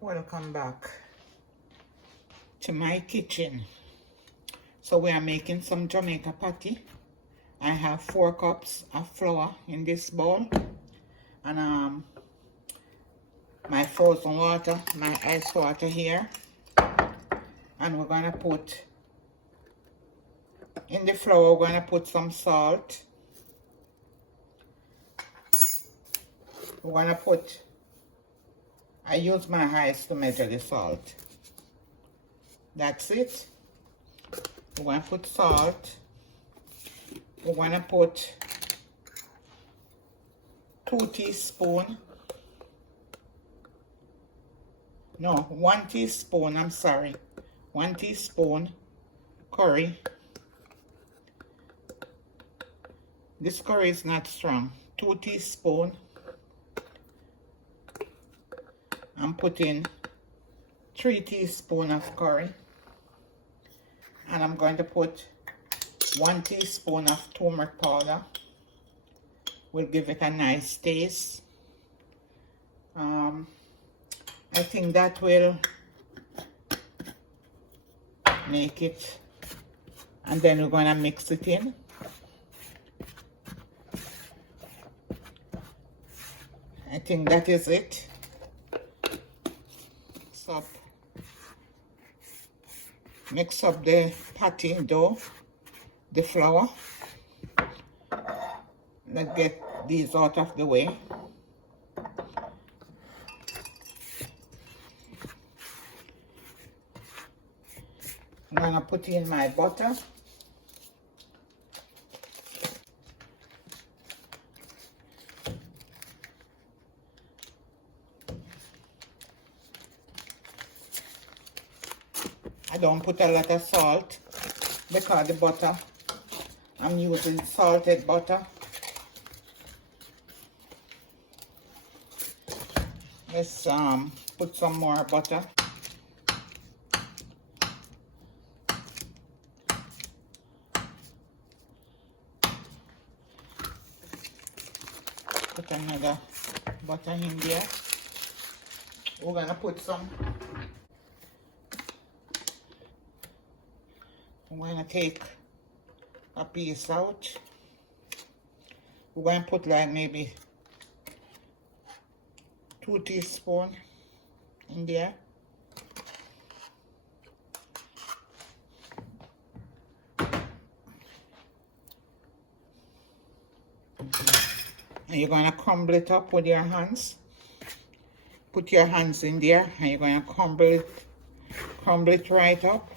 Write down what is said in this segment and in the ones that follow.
Welcome back to my kitchen. So we are making some Jamaican patty. I have 4 cups of flour in this bowl, and my frozen water, my ice water here, and we're gonna put in the flour, we're gonna put some salt. We're gonna put, I use my eyes to measure the salt. That's it. We're going to put salt. We're going to put 2 teaspoons. No, 1 teaspoon, I'm sorry. 1 teaspoon curry. This curry is not strong. 2 teaspoons. I'm putting 3 teaspoons of curry, and I'm going to put 1 teaspoon of turmeric powder. Will give it a nice taste. I think that will make it, and then we're going to mix it in. I think that is it. Mix up the patty dough, the flour. Let's get these out of the way. I'm gonna put in my butter. I don't put a lot of salt because the butter, I'm using salted butter. Let's put some more butter. Put another butter in there. We're gonna put some. I'm going to take a piece out. We're going to put like maybe 2 teaspoons in there. And you're going to crumble it up with your hands. Put your hands in there and you're going to crumble it right up.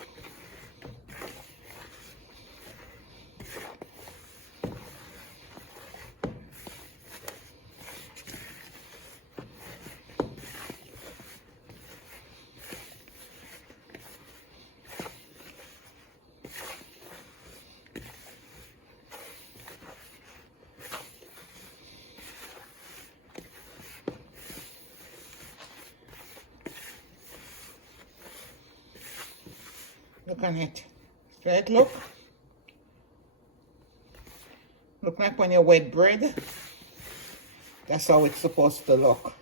Look at it. Right, look. Look like when you wet bread. That's how it's supposed to look.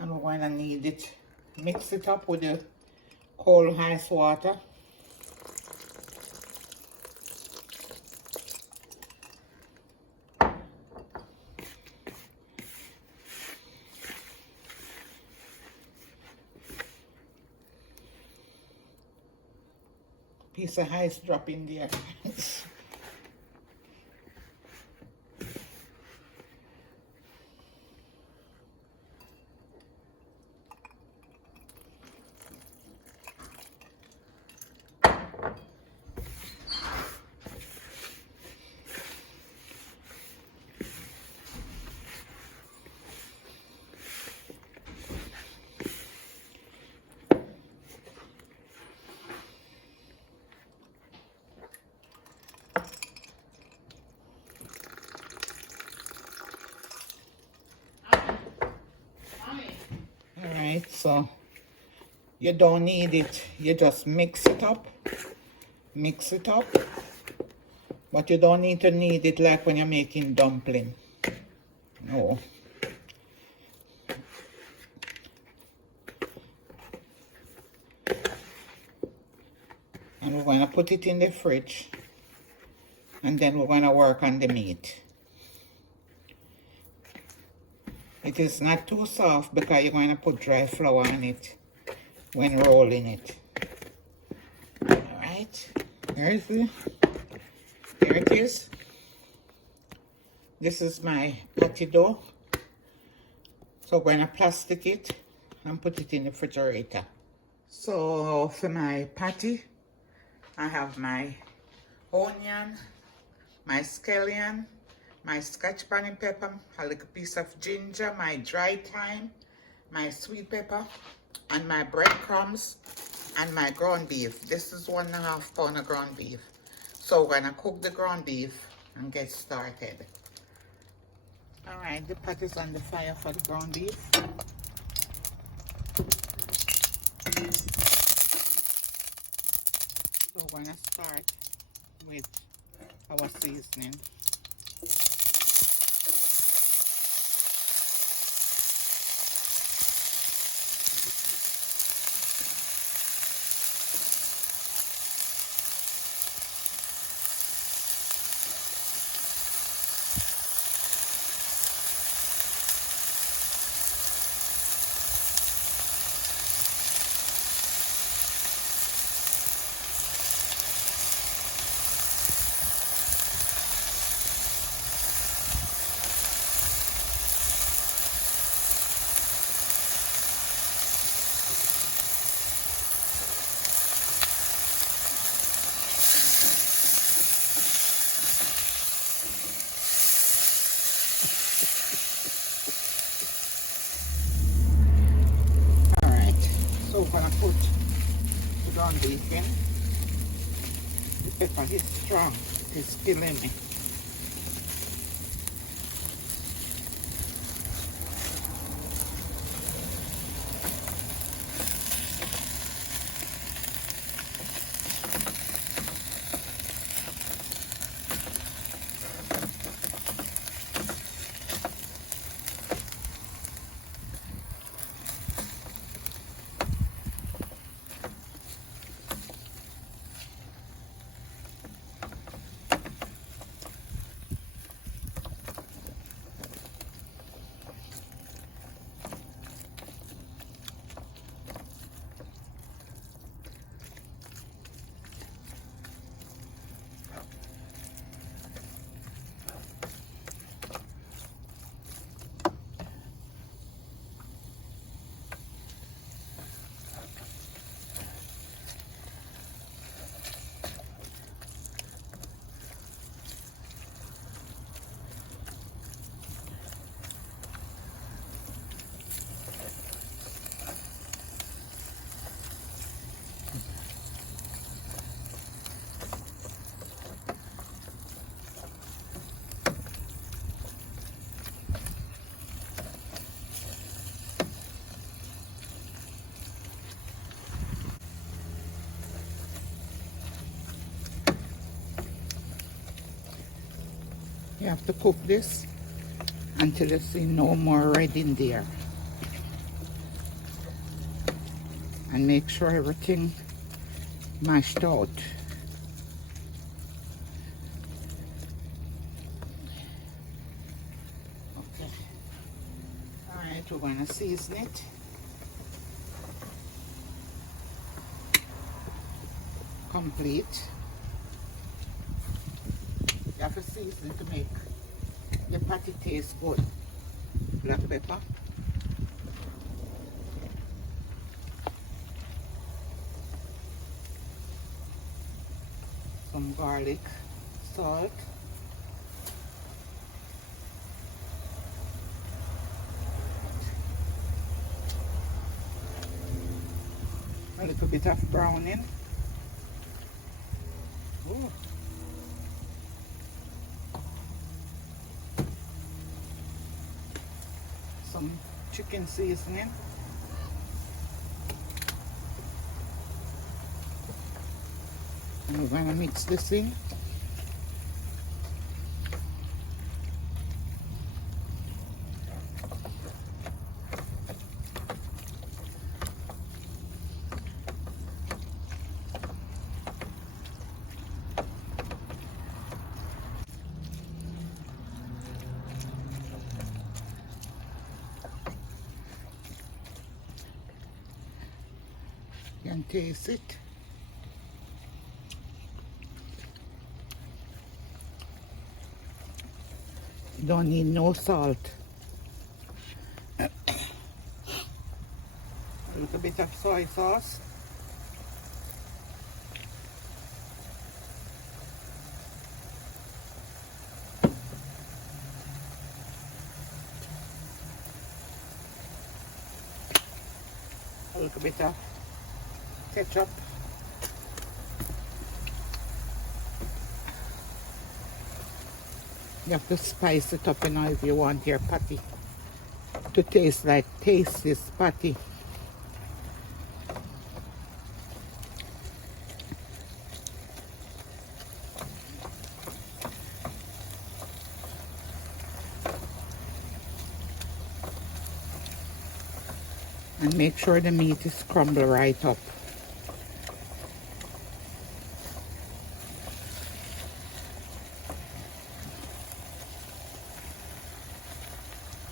And we're going to knead it. Mix it up with the cold ice water. Piece of ice drop in there. So you don't need it, you just mix it up But you don't need to knead it like when you're making dumpling. No. And we're going to put it in the fridge. And then we're going to work on the meat. It is not too soft because you're going to put dry flour on it when rolling it. Alright. Here it is. This is my patty dough. So we're going to plastic it and put it in the refrigerator. So for my patty, I have my onion, my scallion, my scotch bonnet pepper, a little piece of ginger, my dry thyme, my sweet pepper, and my breadcrumbs, and my ground beef. This is 1.5 pounds of ground beef. So we're gonna cook the ground beef and get started. All right, the pot is on the fire for the ground beef. So we're gonna start with our seasoning. So we're gonna put the ground beef in. The pepper is strong, it is killing me. You have to cook this until you see no more red in there. And make sure everything mashed out. Okay. Alright, we're gonna season it. Complete. You have to season to make your patty taste good. Black pepper. Some garlic, salt. A little bit of browning. Ooh. Some chicken seasoning. And we're going to mix this in. and taste it. You don't need no salt. A little bit of soy sauce. A little bit of ketchup. You have to spice it up, you know, if you want your patty to taste like this patty. And make sure the meat is crumbled right up.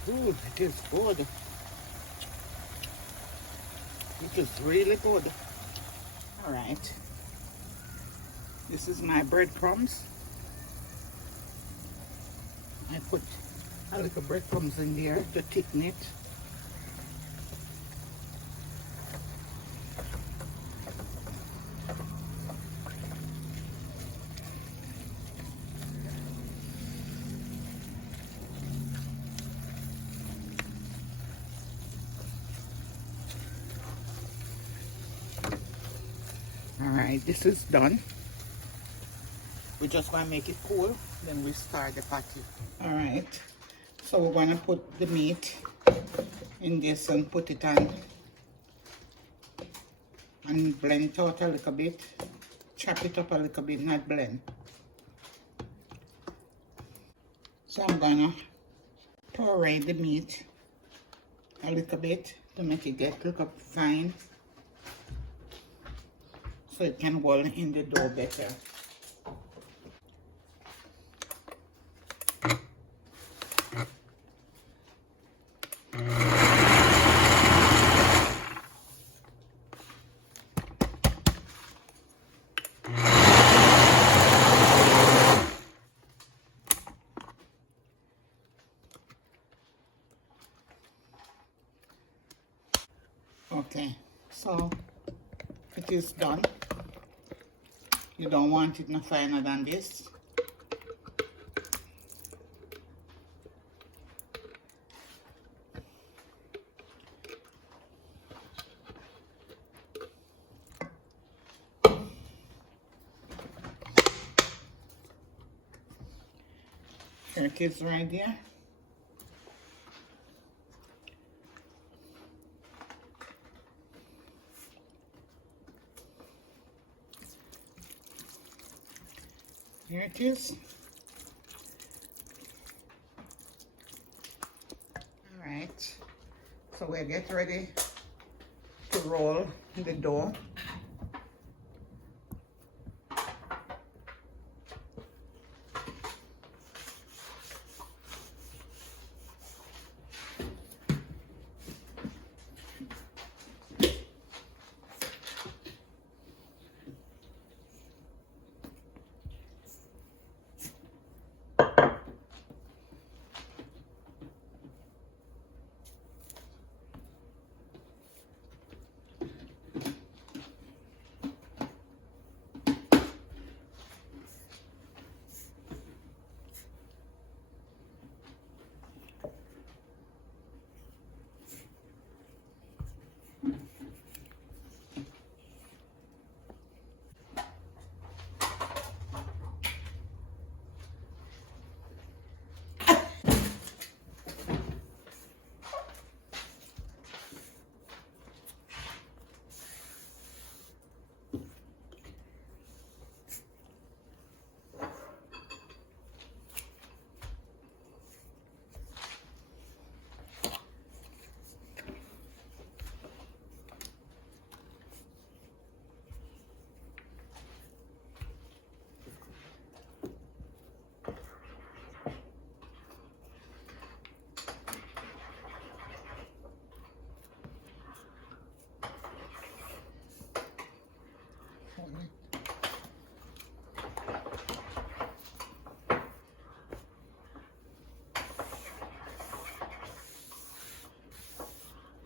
Ooh, it is good. It is really good. All right. This is my breadcrumbs. I put a little breadcrumbs in there to thicken it. Alright, this is done. We're just going to make it cool, then we start the patty. Alright, so we're going to put the meat in this and put it on and blend it out a little bit. Chop it up a little bit, not blend. So I'm going to puree the meat a little bit to make it get a little fine, so it can roll in the dough better. Okay, so it is done. You don't want it no finer than this. Here it is right there. Here it is. All right, so we'll get ready to roll the dough.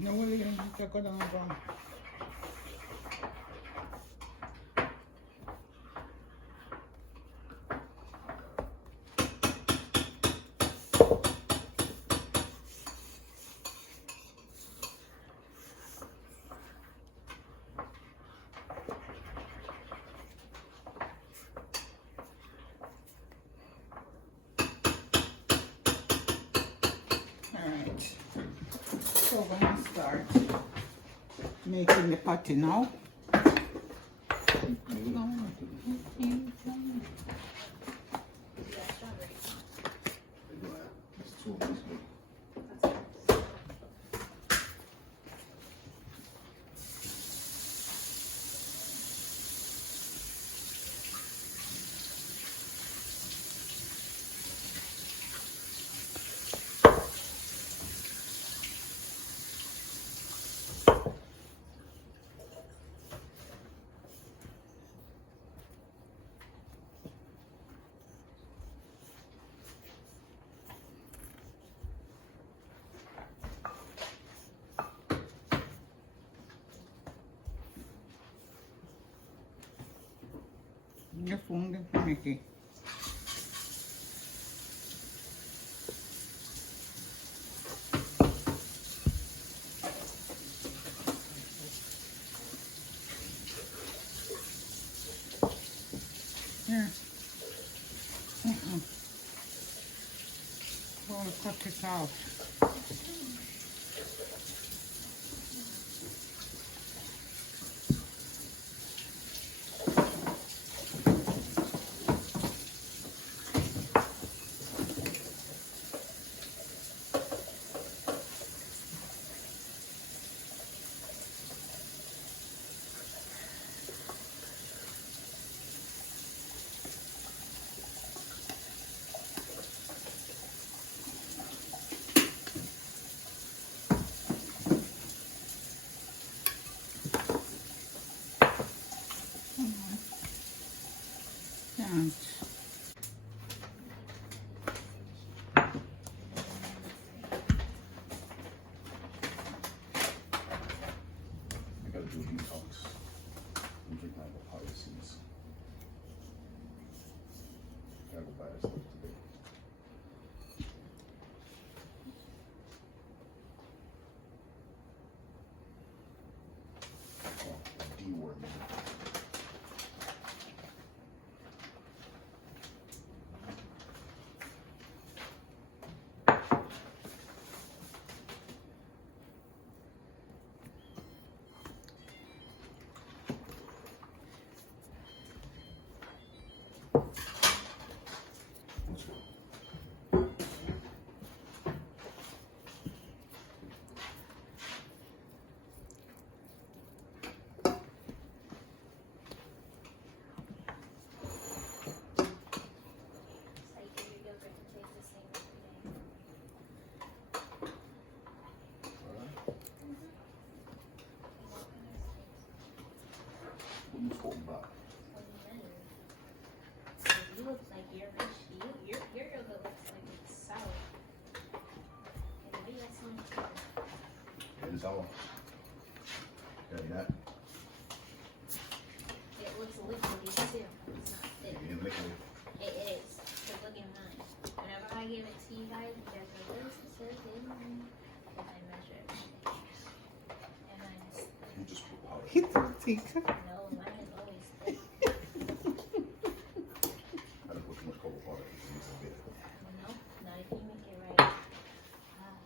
No way, you can go down wrong. Alright, so we're going to start making the patty now. Your phone can make it. Here. Oh, cut it off. And I gotta do a detox. I'm drinking my papaya seeds. I gotta go buy that stuff today. Oh, the D word, man. What's wrong? What are you talking about? You look like your yogurt looks like it's sour. And maybe that's not It is all. Got that? It looks liquidy too. It's not thick. In liquid. It is. Because look at mine. Whenever I give it to you guys go, this it says in if I measure it. And mine is thick. You just put powder. hit the thick. No, mine is always thick. I don't put too much cocoa powder. It makes it bitter. No, not if you make it right. Ah.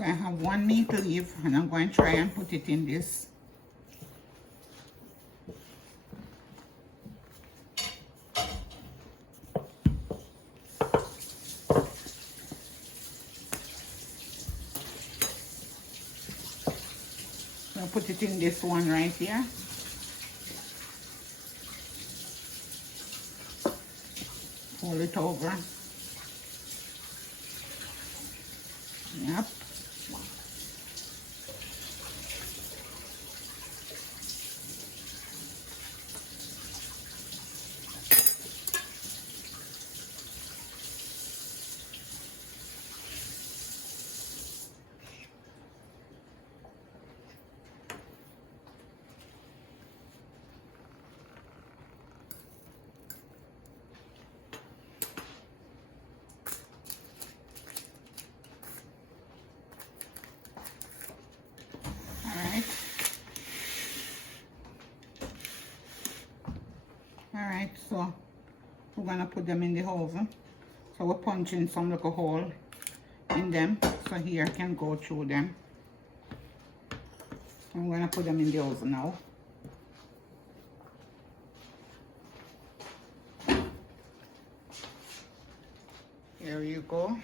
So I have one meat leaf and I'm going to try and put it in this. So I'll put it in this one right here. Fold it over. Yep. Alright, so we're gonna put them in the oven. So we're punching some little hole in them so here I can go through them. I'm gonna put them in the oven now. Here you go.